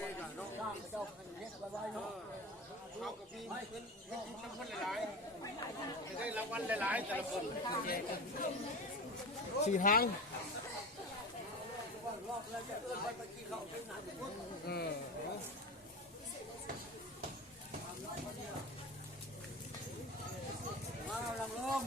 สร้างเจ้าเฮ็ดไว้เนาะเขากับพี่เพิ่นเพิ่นกินน้ำมันหลายๆได้รางวัลหลายๆแต่ละคนสี่ทางอืมมาลังลม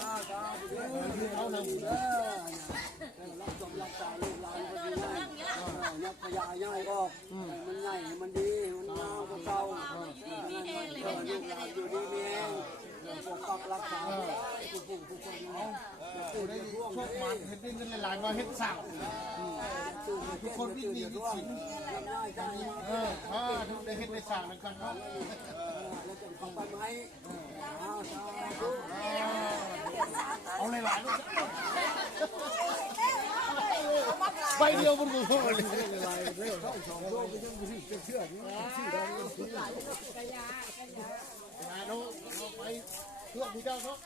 มาตาบุญเด้าหนังเด้อรับจบรักษาลูกหลานก็ดีนะยักขยายย่อย ก็มันใหญ่มันดี มันงามกว่าเก่าลูกหลานอยู่ดีมีแรงปกปักรักษาผู้ผู้ผู้คนเนาะผู้ได้โชคมันเห็นได้เงินหลายๆมาเฮ็ดสั่งทุกคนที่มีสินง่ายใจเออถ้าทุกได้เฮ็ดได้สั่งแล้วกันเนาะแล้วจะของไปไหมเอาเอาหลายๆลูก ใบเดียวบนมือพอเลยเชื่อนี่ชื่อได้มาโน้เอาไปเพื่อผู้เจ้าเนาะ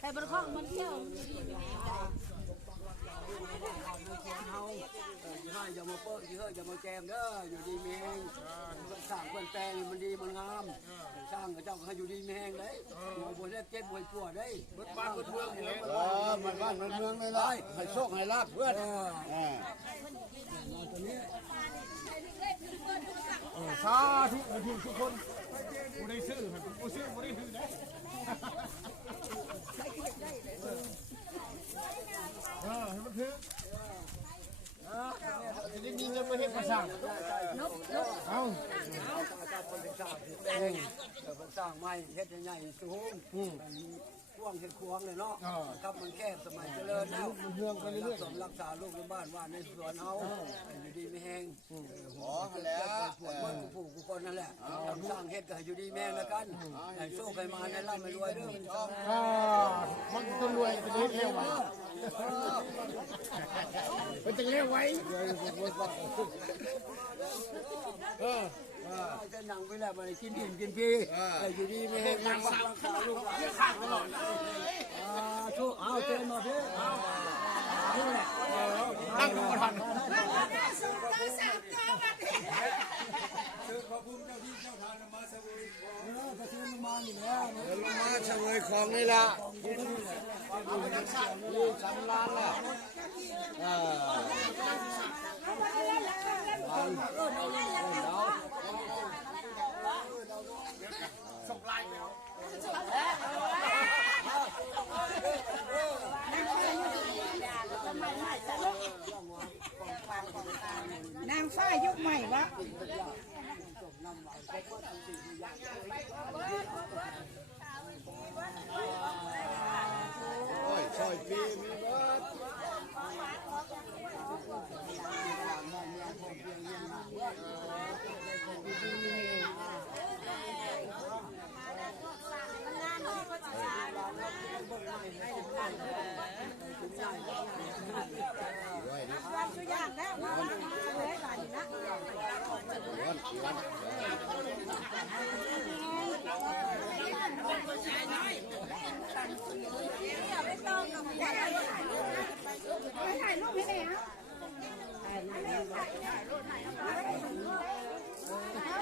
แต่ บนข้องมันเที่ยวเฮาให้อย่ามาเปิ้ลที่เฮ้อย่ามาแจมเด้ออยู่ดีมีแหงสร้างเปิ้นแปลงมันดีมันงามสร้างกับเจ้าให้อยู่ดีมีแหงเด้อยู่บนเล็บเจ็บบ่ปวดเด้บ้านเมืองนี่แหละเออมันบ้านมันเมืองเลยล่ะให้โชคให้ลาบเพื่อนอ่าตัวนี้สาธุทุกคนผู้ได้ซื้อผู้ซื้อผู้ได้ซื้อได้เออให้มันถือจะได้มีเงินมาเฮ็ดมา สร้างเอาเอาคนสร้างเองเดี๋ยวมันสร้างใหม่เฮ็ดใหญ่ๆสูง พ่วงเฮ็ดควงเลยเนาะครับมันแคบสมัยเจริญแล้วมันเฮืองไปเรื่อยสมรักษาลูกในบ้านว่าในสวนเฮาอยู่ดีไม่แห้งหัวแล้วปวดมันผู้ผู้คนนั่นแหละสร้างเฮ็ดก็ให้อยู่ดีแม่งแล้วกันให้โชคให้มาในร่ำให้รวยเด้อมันสาๆอ่ามันจะรวยจะได้เร็วไว้มันจะเร็วไว้เออ จะนั่งไปแล้วมันกินดินกินพี่อยู่ดีไม่แห้งรักษาวลูกข้างตลอดอ่าทุกเอาเชิญมาพี่นี่แหละนั่งดูทันเออประชุมมาอยู่แล้วมาเฉลยของนี่ละนี่สำล้านละอ่า ส่งไลน์แล้วนางฟ้ายุคใหม่วะโอ้ยซอยปีมีเบิด วันสุยางแล้วมาเลยบาดนี้นะไม่ต้องกับถ่ายรูปถ่ายรูปให้เลยฮะนั่งบอกว่ามันบ่เห็นนี่เลยยับไป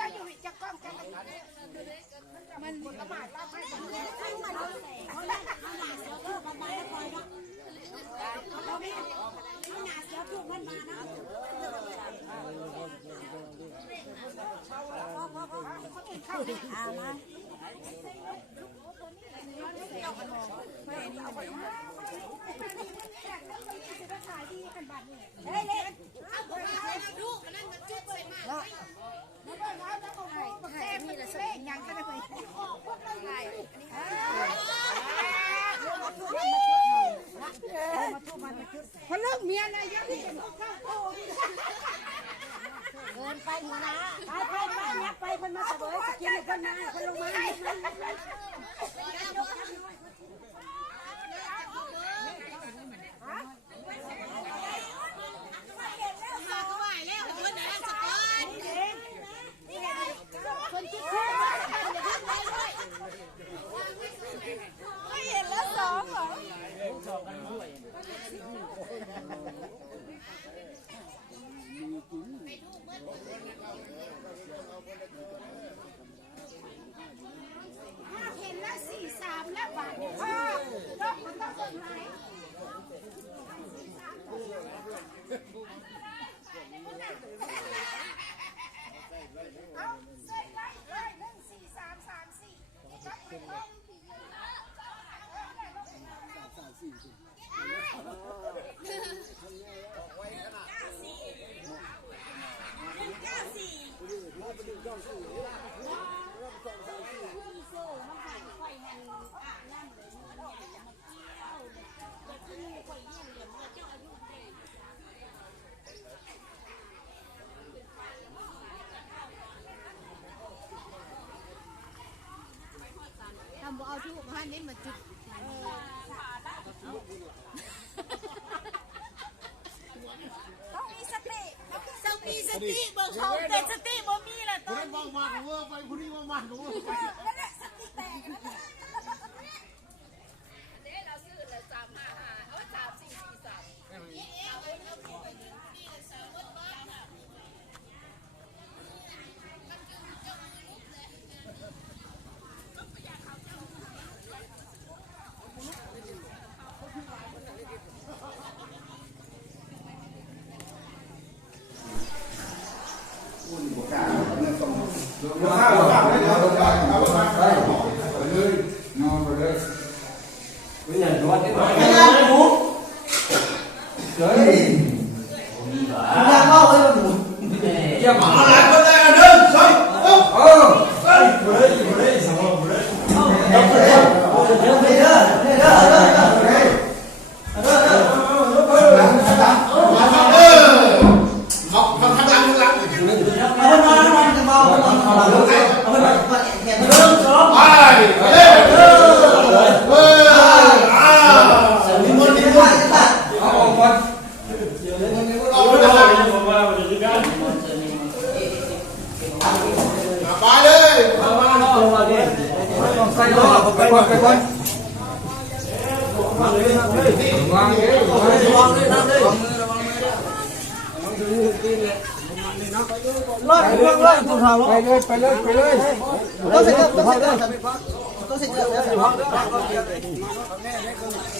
จะอยู่จะกล้องจะมันประมาทเราไม่ทำเลยทั้งมันเขาเล่นเขาหนาเสือคือประมาณคอยนะเขาไม่เขาหนาเสือคือมันมานะพ่อพ่อพ่อเขาเป็นข้าได้อามา ไปไปไปยัไปคนมาเสวยสกินคนมาคนลงมาคนคิดเพื่อนไม่เห็นแล้วสองเหรอ ห้าเห็นแล้วสี่สามแล้วบาทพ่อรอบมันต้องเท่าไำบ่เอาทุกันนี่มาจุดต้องมีสติต้องมีสติบ่เขาแต่สติบ่มีแหละตอนนี้ว่างๆเวอร์ไปคุณนี่ว่างๆเวอร์ไปนั่หละสติแตกนั่นแหละ No, ไปเลยไปเลยไปเลยไปเลยต้องเสร็จต้องเสร็จต้องเสร็จต้อ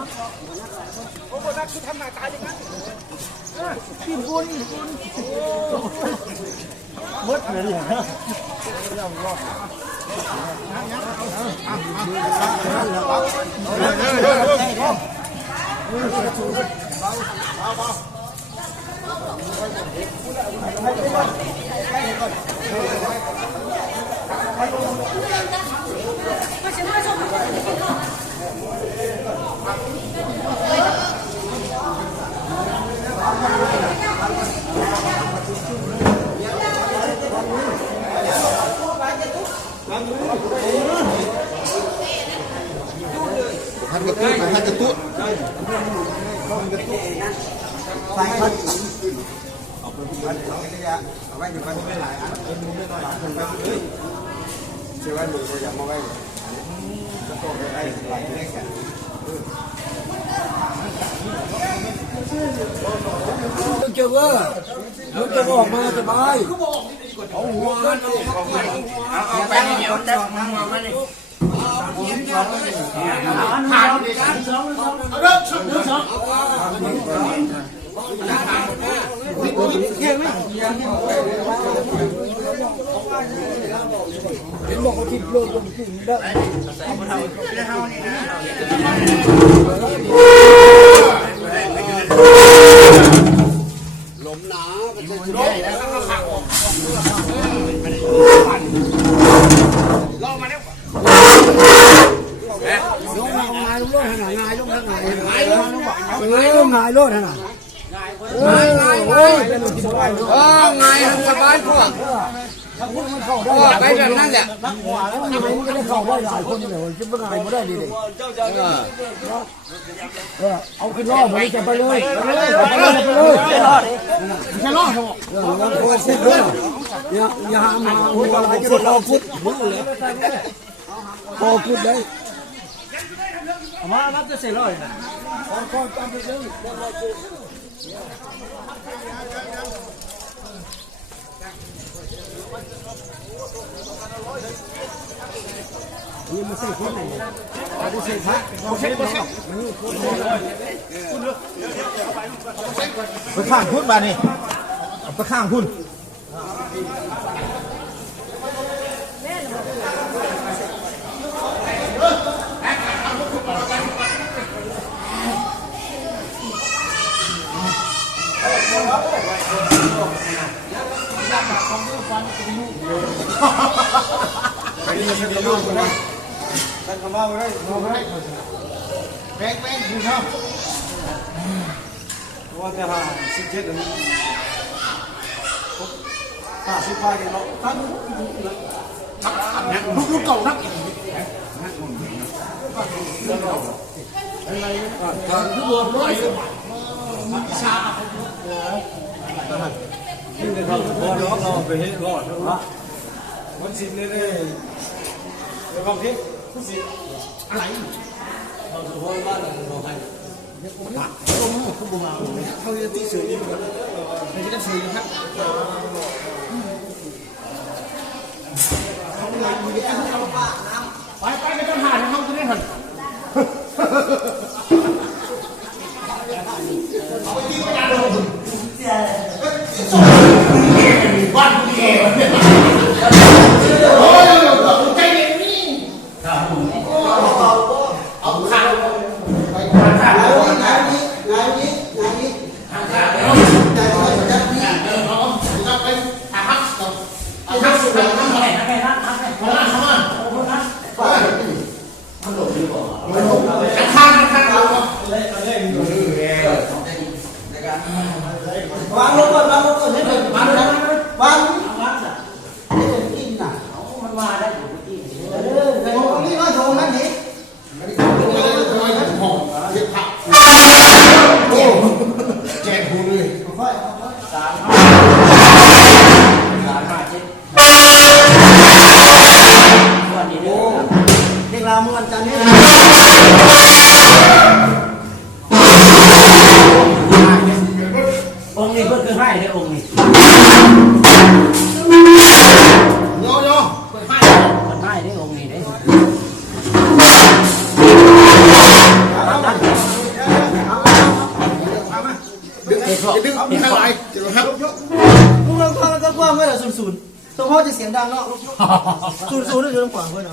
โอ้โหคือทำหน้าตาอย่างนั้นพี่บุญบุญมดเลยเนี่ยเรารอดเเบอกว่าทิพย์โลกจริงได้ลมหนาก็จะได้แล้วก็ขับออก งมางายลงรถขนายงายลงขนาดงายงายลงเอองายรถขนาดเออโอ้ยเป็นสบายเออไงสบายพวกทั้งพวกมันเข้า ได้พวกไปแบบนั้นแหละนักหัวแล้วมันก็ได้เข้าได้หลายคนเลยคิดว่างายไม่ได้ดีเลยเออเออเอาขึ้นล่อผมจะไปเลยไปเลยไปเลยไปเลยไม่รอดไม่อดเอองั้นโอ้ยสิเลยอย่าอย่ามาหัวอะไรจะรอฟุตมือเลยพอฟุตได้มารับจะเสร็จแล้ วก่อนตามไปเลยไปข้างพุ่นบานี่ไปข้างพุ่นว่าแต่หาสิบเจ็ดอันนี้ห้าสิบไปเนาะทั้งลูกลูกเก่านักที่ในทางพอเราเราไปเห็นรอดนะวันสิบนี่ เลยเดี๋ยวบางทีผู้สิอะไรเราจะพอบ้านเราเราให้เขาจะตีเสือยิ่งกว่าไม่ใช่เสือครับไปไปไปต้องหาห้องตัวนี้หันบ้านแก่โอ้ยใจ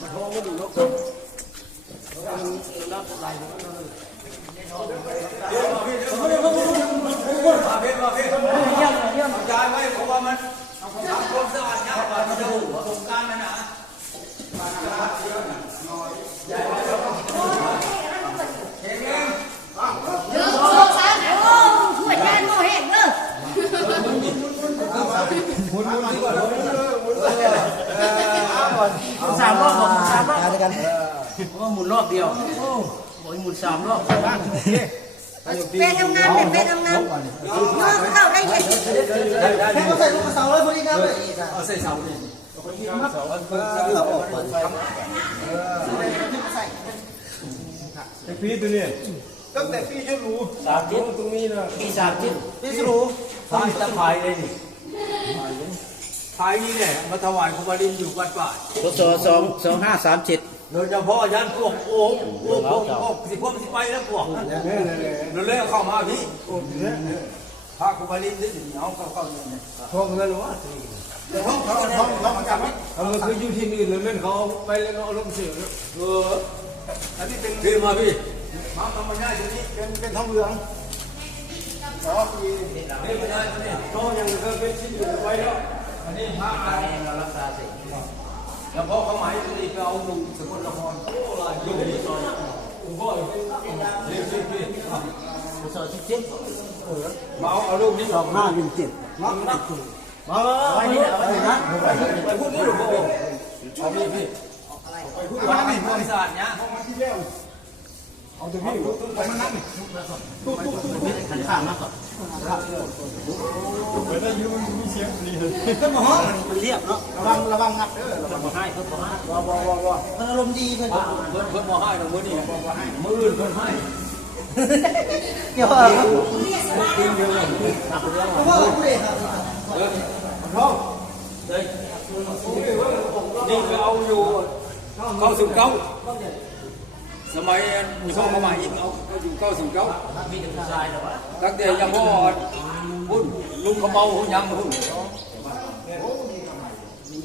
มาไปมันนี่เนี่ยว่าช่วยแทนโมเห็นเด้อ สามรอบบอกสามรอบด้วยกันว่าหมุนรอบเดียวโอ้โหมุนสามรอบเป็นทำงานเป็นเป็นทำงานเมื่อเข้าได้ยินแค่ใส่ลูกกระเสาเลยพอดีครับเอาใส่เสาเลยพสามทิศตรงนี้นะมีสามทิศพี่รูพายตะพายเลยนี่ พายนี่แหละมาถวายครูบาลินอยู่วัดป่าพศสองสองห้าสามเจ็ดโดยเฉพาะยันพวกโอ้พวกพวกพวกสิพวกสิไปแล้วพวกเราเลยเข้ามาพี่พระครูบาลินนี่เอาเข้าเข้าเนี่ยท้องนั่นหรอวะท้องท้องท้องท้องจำไหมเขาคืออยู่ที่นี่เลยเล่นเขาไปแล้วเอาลมเสียเอออันนี้เป็นคือมาพี่มาทำมาง่ายตรงนี้เป็นเป็นท้องเหลืองอ๋อปีนี่ไม่ได้นี่ท้องยังก็เป็นชิ้นอยู่ไว้แล้ว อันนี้พระอะไรเรารักษาสิแล้วพอเขาหมายตัวนี้ก็เอาหนุ่มสกลนครโอ้ลายยุ่งนี่ซอยผมก็เรียกชื่อพี่พศสิบเจ็ดมาเอาลูกนี้สองห้าหนึ่งเจ็ดมามาเอาไว้นี่ไว้นี่นะไปพูดนี่หลวงพ่อเอาพี่พี่ไปพูดว่าไม่นี่บริษัทเนี้ยมาที่ เอาตัวพี่ไปมันนั่งตุ๊กตุ๊ตุ๊กหันข้างมาก่อนไปได้ยืมมีเสียงดีเลยขึ้นมาห้องมันเรียบเนาะระวังระวังงับเด้อระวังให้เพิ่นบ่ให้วาวว้าวาเพิ่นอารมณ์ดีเพิ่นเพิ่นเพิ่นมาให้ตรงมือนี่มืออื่นเพิ่นให้เกี่ยวกับเพราะว่าผู้เด็กครับท้องนี่ก็เอาอยู่เข้าสู่เก้า สมัยมีพ่อเขามาอีกเอาเขาอยู่เก้าสู่เก้ามีแต่ผู้ชายแต่ว่าตั้งแต่ยังพ่อพุ่นลุงเขาเมายังพุ่น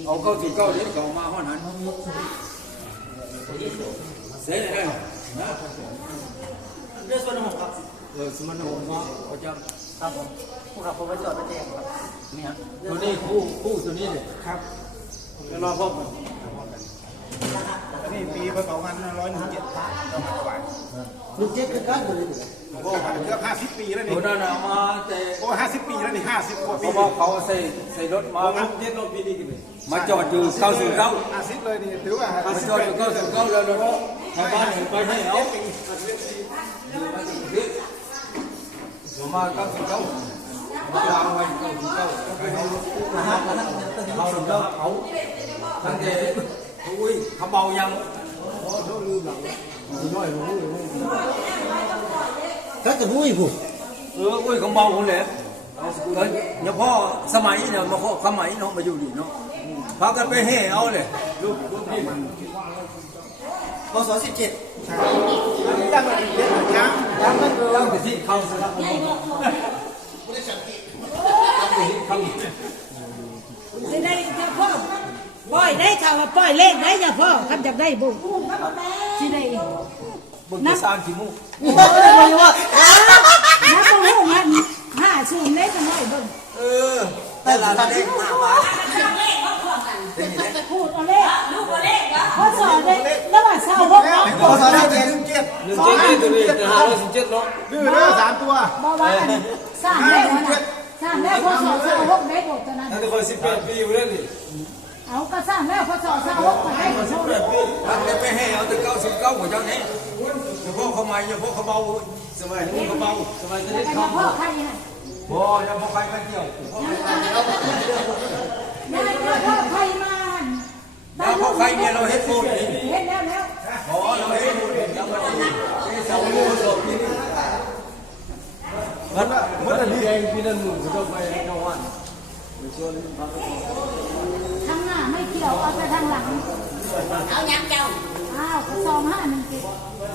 เอาเข้าสู่เก้าเดี๋ยวเขามาห้องนั้นเสียเลยนะเรื่องส่วนของครับเออสมณโหมาเขาจะครับผมผู้ขับผมไปจอดไปแจ้งครับนี่ฮะตัวนี้คู่คู่ตัวนี้เลยครับแล้วรอพ่อกัน นี่ปีประกอบงานร้อยหนึ่งเจ็ดเรามาถวายลูกเจ็ดคือกันเลยโอ้เกือบห้าสิบปีแล้วตันี่วนั้นเอามาแต่โอ้ห้าสิบปีแล้วนี่ห้าสิบกว่าเพปีราะว่าเขาใส่ใส่รถมาเจ็ดรถปีนี้กันเลยมาจอดอยู่เก้าสู่เก้าห้าสิบเลยนี่ถือว่ามาจอดอยู่เก้าสู่เก้าแล้วรถชาวบ้านเห็นไปให้เอาอยู่มาเก้าสู่เก้ามาวางไว้เก้าสู่เก้าไปให้รถเขาถึงก็เอาตั้งแต่ อุ้ยเขาเบายังถ้าจะพูดอีกผู้เอออุ้ยเขาเบาคนเลยเออเดี๋ยวพ่อสมัยเนี่ยมาพ่อสมัยเนาะมาอยู่นี่เนาะพากันไปให้เอาเลยลูกลูกพี่มันพศสิบเจ็ดยังไม่เจ็ดยังตั้งตั้งแต่ที่เข้าสระผมเข้าจะได้จะพ่อ ปล่อยได้ข่าวว่าปล่อยเลขได้อย่าพ่อคำจับได้บุญที่ได้บนจะสร้างขี้มูกน้ำมันหูมันห้าศูนย์ได้จะน้อยเบิ่งเออแต่ละเด็กมาบ้านพูดเอาเลขลูกเอาเลขวะพ่อสอนได้แล้วว่าเศร้าพวกเขาพอสอนได้เจ็ดเจ็ดหนึ่งเจ็ดนี่ตัวนี้นะฮะสิบเจ็ดเนาะดื้อเด้อสามตัวบอกว่าสร้างได้ขนาดสร้างได้พ่อสอนเศร้าพวกได้หมดตอนนั้นนั่นคนสิบแปดปีอยู่แล้วนี่ เอาก็สร้างแล้วพ่อสอนเศร้าพวกมาได้โชคเลยตั้งแต่ไปให้เอาแต่เก้าสิบเก้าหัวเจ้านี้เฉพาะเขาใหม่เฉพาะเขาเบาสมัยนู้นเขาเบาสมัยนี้แต่เขาพ่อใครฮะบ่ยังพอใครไม่เกี่ยวได้พ่อใครมาแล้วพอใครเนี่ยเราเฮ็ดโมดนี่เห็นแล้วแล้วอ๋อเราเฮ็ดโมดยังไม่ได้เฮ็ดสองโมดสองนี่มันมันจะดีเองพี่นั่นหนุ่มจะไปเข้าวันข้าง หน้าไม่เกี่ยวเอาแต่ทางหลังเอายังเจ้าอ้าวสองห้าหนึ่งเจ็ด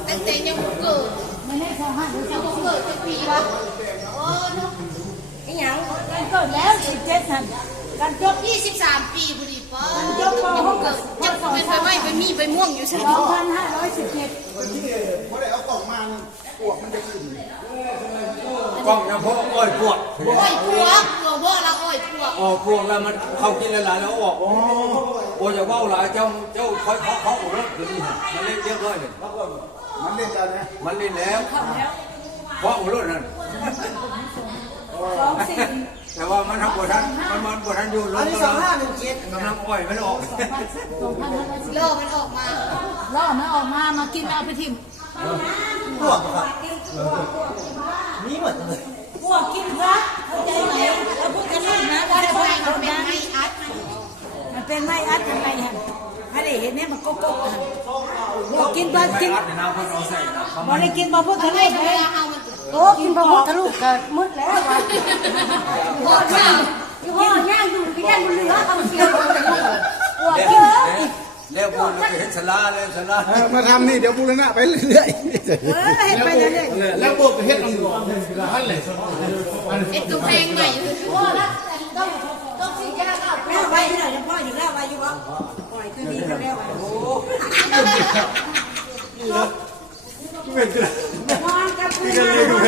ตั้งแต่ยังบ่เกิดไม่ได้สองห้าหรือสยัองงบ่เกิดจะปีวะโอ้เนาะไอ้หยังกันเกิดแล้วสิบเจ็ดทันกันจบ23 ปีบุรีป้อกันจบมยังหบ่กเกิดจะเป็นไปไหม้ไปมีไปม่วงอยู่ใช่สไหมองพันห้าร้อยสิบเจ็ดพอได้เอากล่องมาปวกมันจะขึ้นกล้องยังพออ้อยปวดโอ้ยพวกตัว บ่ละโอ้ยพวกออกพวกแล้วมันเขากินหลายๆแล้วออกโอ้โอ้จะว่าหลายเจ้าเจ้าคอยเขาเขาอุรถเดี๋ยวนี้มันเล่นเรียบร้อยเลยมันเล่นกันนะมันเล่นแล้วเพราะอุรถนั่นสองสี่แต่ว่ามันทำบททันมันมันบททันอยู่รถกำลังกำลังอ้อยมันออกสองพันห้าร้อยสิบโลกมันออกมาล่อมันออกมามากินเอาไปทิมพวกครับมีหมดเลย พวกกินพระเข้าใจไหมแล้วพูดกันลูกนะว่าได้พวกมันเขาเป็นะไม้อัดพเป็นไม้อัดทำไมฮะถ้าได้เห็นเนี่ยมันก็ก็บอกกินบอกินในน้ำคนเอาใส่นะบอได้กินบอพุทธลูกเลยโอ้กินบอพุทธลูกก็มืดแล้วว่ะพ่อย่างพ่อย่างอยู่ก็ย่างบนเรือเอาเสียบปวด เออแล้วพูดแล้วเห็นสลาเลยสลามาทำนี่เดี๋ยวบูรณะไปเรื่อยเออเห็นไปเรื่อยๆแล้วโบกเฮ็ดอันก่อนท่านเลยเป็นกำแพงใหม่ต้องสียาก็แล้วไว้ที่ไหนจะพ่ออยู่แล้วไว้อยู่บ่ปล่อยคือดีแล้วไว้โอ้มองกับคือ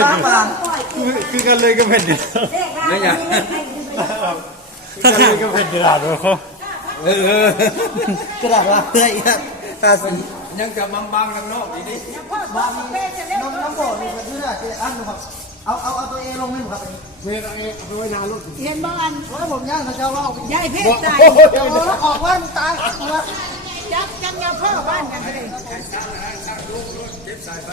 มาปล่อยคือคือกันเลยก็เป็นเดียวเด็กไม่อยากถ้าทำก็เป็นเดือดเลยเขา เออกระดาษว่าเฮ้ยตาสียังจะบางๆข้างนอกอีนี่บานเป้จะเล่นน้องน้องบอกนี่ก็คือว่าจะอันนะครับ เอาเอาเอาตัวเอลงนี่ครับเวลาเอเอาไว้นานลูกเห็นบ้านเพราผมย่างเขาจะว่าเอายายเพชรตายออกว่ามตายจับจังยาพ่อบ้านกันเลยเก็บสายไฟ